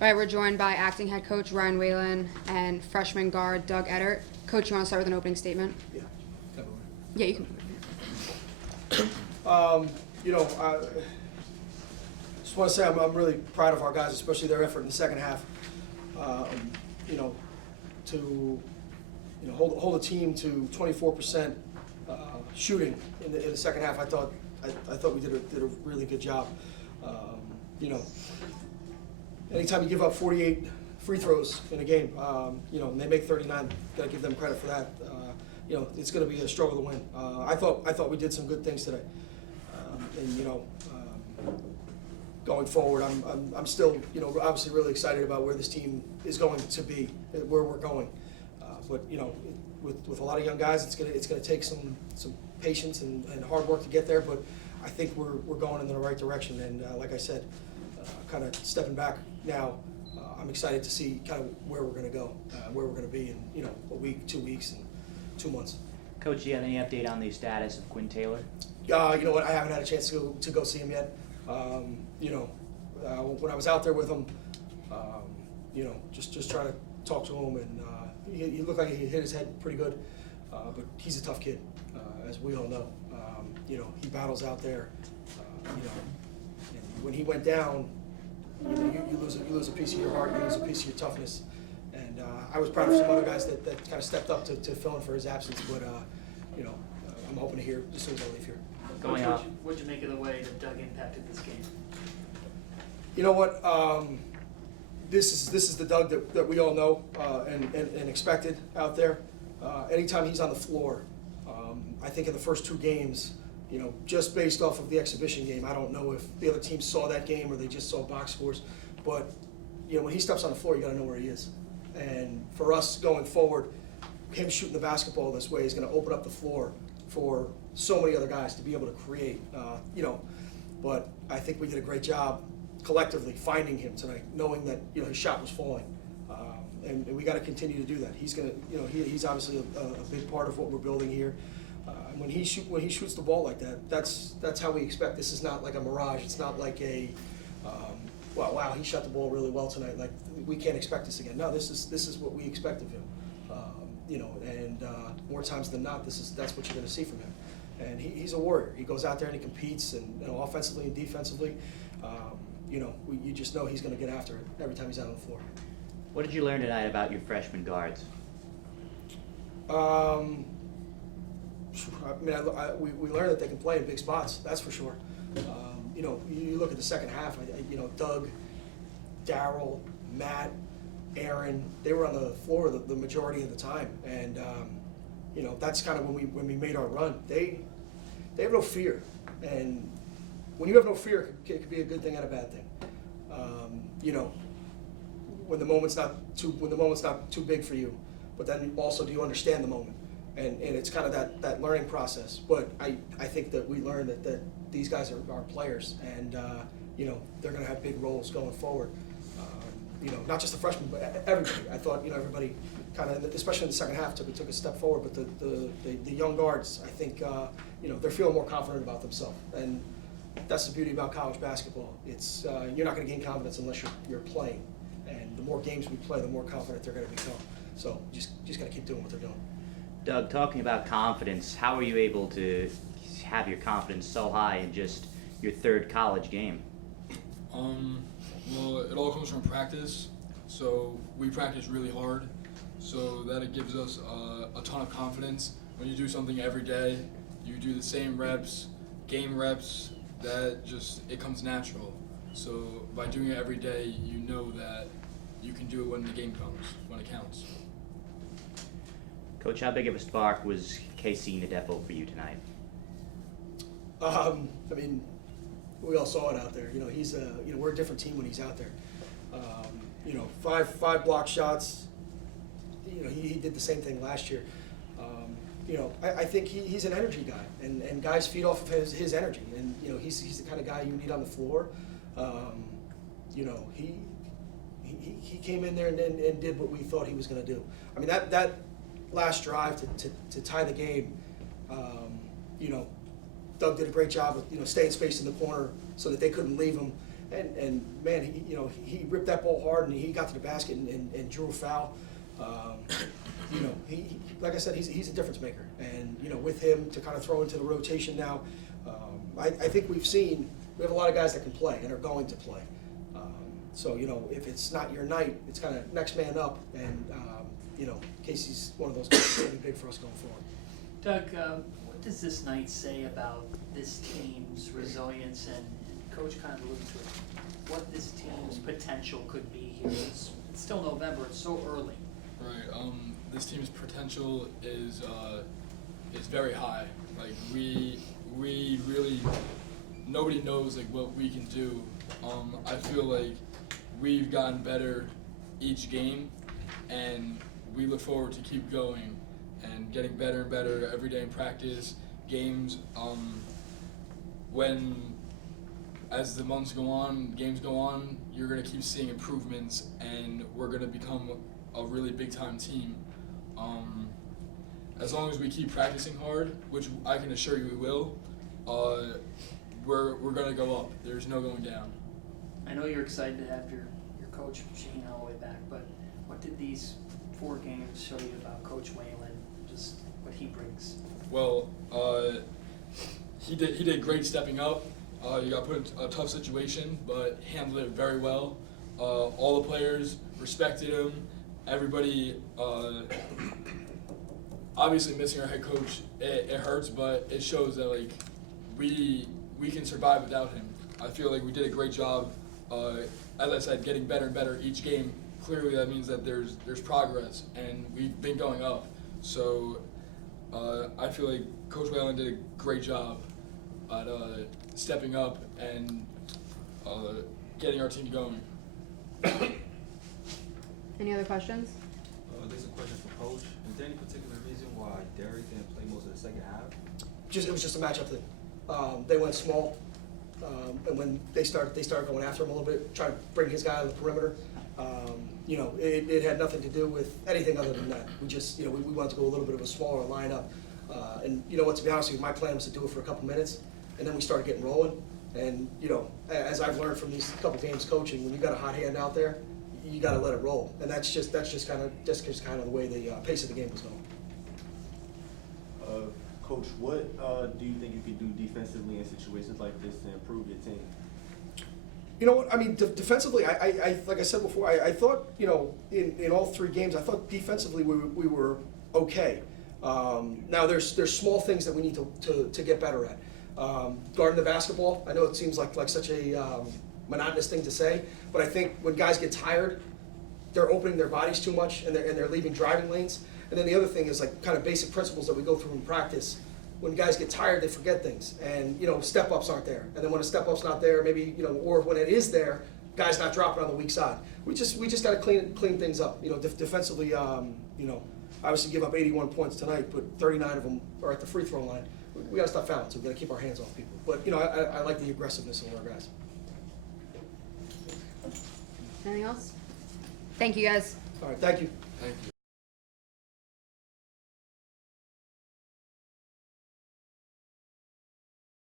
All right, we're joined by acting head coach Ryan Whalen and freshman guard Doug Eddert. Coach, you want to start with an opening statement? Yeah, definitely. Yeah, you can. I just want to say I'm really proud of our guys, especially their effort in the second half. To hold a team to 24% shooting in the second half, I thought we did a really good job. Anytime you give up 48 free throws in a game, and they make 39, gotta give them credit for that. It's going to be a struggle to win. I thought we did some good things today, going forward, I'm still, obviously really excited about where this team is going to be, where we're going. But with a lot of young guys, it's gonna take some patience and hard work to get there. But I think we're going in the right direction. And like I said, kind of stepping back now, I'm excited to see kind of where we're gonna go, where we're gonna be in a week, 2 weeks, and 2 months. Coach, do you have any update on the status of Quinn Taylor? You know what? I haven't had a chance to go see him yet. When I was out there with him, just trying to talk to him, and he looked like he hit his head pretty good. But he's a tough kid, as we all know. He battles out there. And when he went down, you lose a piece of your heart, you lose a piece of your toughness. And I was proud of some other guys that kind of stepped up to fill in for his absence. But I'm hoping to hear as soon as I leave here. Going up. What'd you make of the way that Doug impacted this game? You know what? This is the Doug that we all know and expected out there. Anytime he's on the floor, I think in the first 2 games, just based off of the exhibition game, I don't know if the other team saw that game or they just saw box scores, but when he steps on the floor, you got to know where he is. And for us going forward, him shooting the basketball this way is going to open up the floor for so many other guys to be able to create. But I think we did a great job collectively finding him tonight, knowing that his shot was falling, and we got to continue to do that. He's gonna, he's obviously a big part of what we're building here. When he shoots the ball like that, that's how we expect. This is not like a mirage. It's not like a wow, he shot the ball really well tonight. Like, we can't expect this again. No, this is what we expect of him. And more times than not, that's what you're going to see from him. And he's a warrior. He goes out there and he competes, and offensively and defensively. You just know he's going to get after it every time he's out on the floor. What did you learn tonight about your freshman guards? We learned that they can play in big spots. That's for sure. You look at the second half. Doug, Darryl, Matt, Aaron, they were on the floor the majority of the time, and that's kind of when we made our run. They have no fear, and when you have no fear, it could be a good thing and a bad thing. When the moment's not too big for you, but then also do you understand the moment, and it's kind of that learning process. But I think that we learned that these guys are players, and they're going to have big roles going forward. Not just the freshmen, but everybody. I thought everybody kind of, especially in the second half, took a step forward. But the young guards, I think they're feeling more confident about themselves, and that's the beauty about college basketball. It's you're not going to gain confidence unless you're playing, and the more games we play, the more confident they're going to become. So just got to keep doing what they're doing. Doug, talking about confidence, how are you able to have your confidence so high in just your 3rd college game? Well, it all comes from practice. So we practice really hard, so that it gives us a ton of confidence. When you do something every day, you do the same reps, game reps, it comes natural. So by doing it every day, you know that you can do it when the game comes, when it counts. Coach, how big of a spark was KC Nadefo for you tonight? We all saw it out there. He's we're a different team when he's out there. Five block shots. He did the same thing last year. I think he's an energy guy, and guys feed off of his energy, and he's the kind of guy you need on the floor. He came in there and did what we thought he was going to do. I mean, that last drive to tie the game, Doug did a great job of staying spaced in the corner so that they couldn't leave him. and man, he ripped that ball hard and he got to the basket and drew a foul. He like I said, he's a difference maker, and with him to kind of throw into the rotation now, I think we have a lot of guys that can play and are going to play. So if it's not your night, it's kind of next man up, and Casey's one of those guys that's going to be big for us going forward. Doug, what does this night say about this team's resilience and Coach kind of alluded to it, what this team's potential could be here? It's still November, it's so early. Right. This team's potential is very high. Like we really, nobody knows like what we can do. I feel like we've gotten better each game, and we look forward to keep going and getting better and better every day in practice, games. As the months go on, games go on, you're gonna keep seeing improvements, and we're gonna become a really big time team. As long as we keep practicing hard, which I can assure you we will, we're gonna go up. There's no going down. I know you're excited to have your coach Shane all the way back, but what did these 4 games show you about Coach Whalen, just what he brings? Well, he did great stepping up. He got put in a tough situation, but handled it very well. All the players respected him. Everybody, obviously missing our head coach, it hurts, but it shows that like we can survive without him. I feel like we did a great job. As I said, getting better and better each game. Clearly, that means that there's progress, and we've been going up. So I feel like Coach Whalen did a great job at stepping up and getting our team going. Any other questions? There's a question for Coach. Is there any particular reason why Derek didn't play most of the second half? It was just a matchup thing. They went small, and when they started going after him a little bit, trying to bring his guy on the perimeter. It had nothing to do with anything other than that. We just, we wanted to go a little bit of a smaller lineup. And to be honest with you, my plan was to do it for a couple minutes, and then we started getting rolling. And, as I've learned from these couple games coaching, when you got a hot hand out there, you got to let it roll. And that's just kind of the way the pace of the game was going. Coach, what do you think you could do defensively in situations like this to improve your team? You know what? I mean, defensively, I like I said before, I thought, in all 3 games, I thought defensively we were okay. Now there's small things that we need to get better at. Guarding the basketball, I know it seems like such a monotonous thing to say, but I think when guys get tired, they're opening their bodies too much and they're leaving driving lanes. And then the other thing is like kind of basic principles that we go through in practice. When guys get tired, they forget things, and step-ups aren't there. And then when a step-up's not there, maybe or when it is there, guys not dropping on the weak side. We just got to clean things up. Defensively, obviously give up 81 points tonight, but 39 of them are at the free throw line. We got to stop fouling, so we got to keep our hands off people. But I like the aggressiveness of our guys. Anything else? Thank you, guys. All right, thank you. Thank you.